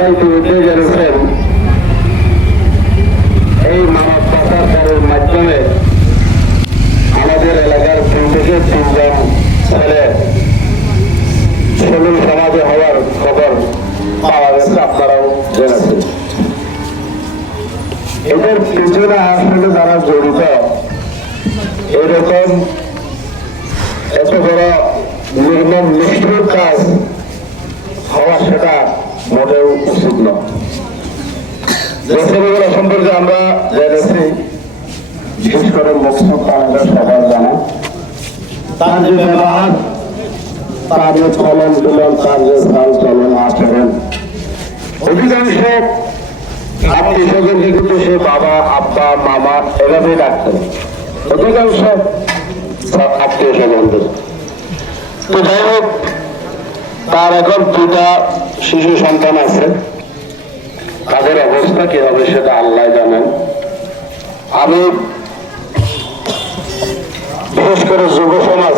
আপনারা ইতিমধ্যে জেনেছেন এই মানব পাচারকারের মাধ্যমে আমাদের এলাকার 2 থেকে 3 জন ছেলে সলিল সমাজে হওয়ার খবর পাওয়া গেছে, আপনারাও জেনেছেন। এদের পিছনে আসলে যারা জড়িত, এরকম এত বড় নির্মম নিষ্ঠুর কাজ হওয়া সেটা মোটেও উচিত নয়। যে ছেলেগুলো সম্পর্কে আমরা জেনেছি, বিশেষ করে মকসুদ আমাদের সবার জানা, তার যে ব্যবহার, তার যে চলন চলন, তার যে চাল চলন আচরণ, অধিকাংশ আত্মীয় স্বজনকে কিন্তু সে বাবা, আব্বা, মামা এভাবেই ডাকতেন, অধিকাংশ আত্মীয় স্বজনদের। তো যাই হোক, তার এখন 2টা শিশু সন্তান আছে, তাদের অবস্থা কি হবে সেটা আল্লাহ জানেন। আমি বিশেষ করে যুব সমাজ,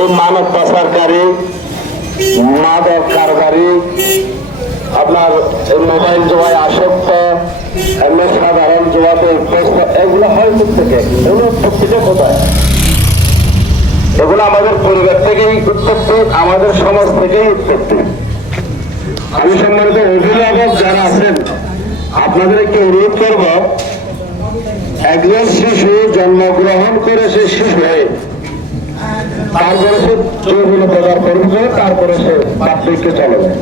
এই মানব পাচারকারী, মাদক কারবারি, আপনার মোবাইল জোয়ায় আসক্ত, এমনি সাধারণ জোয়াতে অভ্যস্ত, এগুলো হয় থেকে, এগুলো উৎপত্তিটা কোথায়? এগুলো আমাদের পরিবার থেকেই উৎপত্তি, আমাদের সমাজ থেকেই উৎপত্তি। আমি সম্মানিত অভিভাবক যারা আছেন, আপনাদের একটু অনুরোধ করব, একজন শিশু জন্মগ্রহণ করে সে শিশু হয়ে তারপরে সে যৌবনে পদার্পণ করে, তারপরে সে বার্ধক্যে চলে যায়।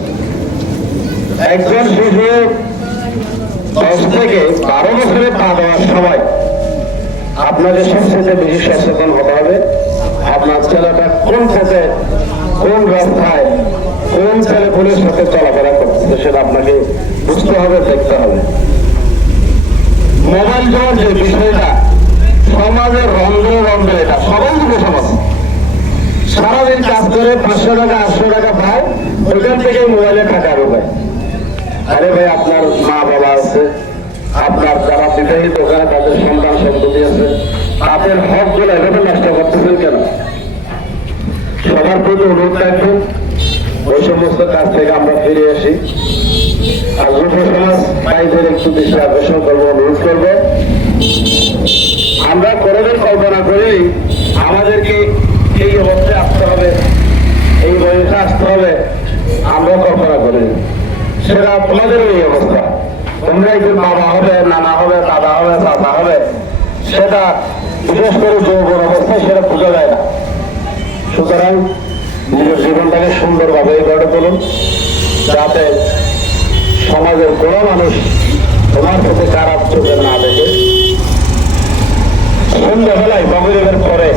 একজন শিশু 10 থেকে 12 বছরে পা দেওয়ার সময় আপনাকে সবচেয়ে বেশি সচেতন হতে হবে। আপনার ছেলেটা কোন পথে, কোন রাস্তায়, কোন ছেলে পুলিশ সাথে চলাফেরা করছে সেটা আপনাকে বুঝতে হবে, দেখতে হবে। মোবাইল যাওয়ার যে বিষয়টা সমাজের রন্ধ্রে রন্ধ্রে, এটা সবাই যুব সমাজ সারাদিন কাজ করে 500 টাকা 800 টাকা পায়, ওইখান থেকে মোবাইলে টাকা ঢোকায়। আরে ভাই, আপনার মা বাবা আছে, আপনার যারা বিবাহিত ওখানে তাদের সন্তান সন্ততি আছে, তাদের হক গুলো এভাবে নষ্ট করতেছেন কেন? সবার প্রতি অনুরোধ রাখবেন, ওই সমস্ত কাজ থেকে আমরা ফিরে আসি। আর যুব সমাজ ভাইদের একটু দৃষ্টি আকর্ষণ করবো, অনুরোধ করবো, আমরা কোনোদিন কল্পনা করি আমাদেরকে এই অবস্থায় আসতে হবে, এই বয়সে আসতে হবে, আমরা কল্পনা করি সেটা তোমাদের এই অবস্থা। তোমরা একজন বাবা হবে, নানা হবে, দাদা হবে, চাচা হবে, সেটা বিশেষ করে যৌবন অবস্থায় সেটা বোঝা যায় না। সুতরাং নিজের জীবনটাকে সুন্দরভাবে গড়ে তুলুন, যাতে সমাজের কোনো মানুষ তোমার প্রতি খারাপ চোখে না দেখে। সন্ধ্যাবেলায় মগরিবের পরে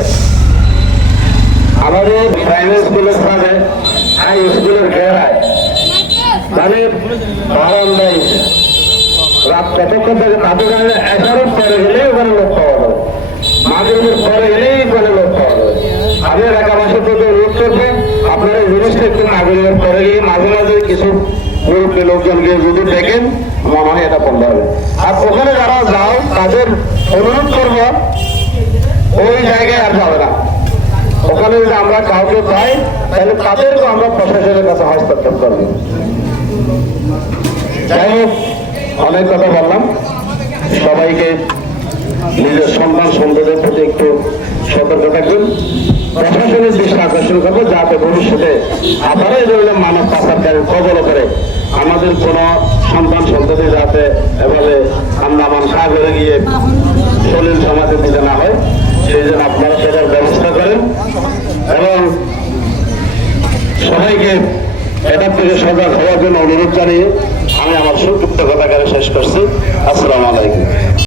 আমাদের প্রাইমারি স্কুলের সামনে হাই স্কুলের ঘেরায়, মানে বারান্দায় রাত কতক্ষণ থেকে তাদের কারণে 11 পরে গেলেই ওখানে লোক পাওয়া যাবে, মাগরিবের পরে গেলেই ওখানে লোক পাওয়া যাবে। আমি এলাকাবাসীর প্রতি অনুরোধ করবো, আপনারা জিনিসটা একটু মাগরিবের পরে গিয়ে মাঝে মাঝে কিছু মুরব্বী লোকজনকে যদি দেখেন, মনে হয় এটা বন্ধ হবে। আর ওখানে যারা যাও তাদের অনুরোধ করবো ওই জায়গায় আর যাবে না। ওখানে যদি আমরা কাউকে পাই তাহলে তাদেরকে আমরা প্রশাসনের কাছে হস্তক্ষেপ করব। যাই হোক, অনেক কথা বললাম। সবাইকে নিজের সন্তান সন্ততির প্রতি একটু সতর্ক থাকবেন, প্রশাসনের দৃষ্টি আকর্ষণ করবো, যাতে ভবিষ্যতে আপনারা এই ধরনের মানব পাচারকারীর কবল করে আমাদের কোন সন্তান সন্ততি যাতে এভাবে আন্দামান সাগরে গিয়ে সলিল সমাজে দিতে না হয়, সেই জন্য আপনারা সেটার ব্যবস্থা করেন। এবং সবাইকে এটার থেকে সজাগ হওয়ার জন্য অনুরোধ জানিয়ে আমি আমার সংক্ষিপ্ত কথাকারে শেষ করছি। আসসালামু আলাইকুম।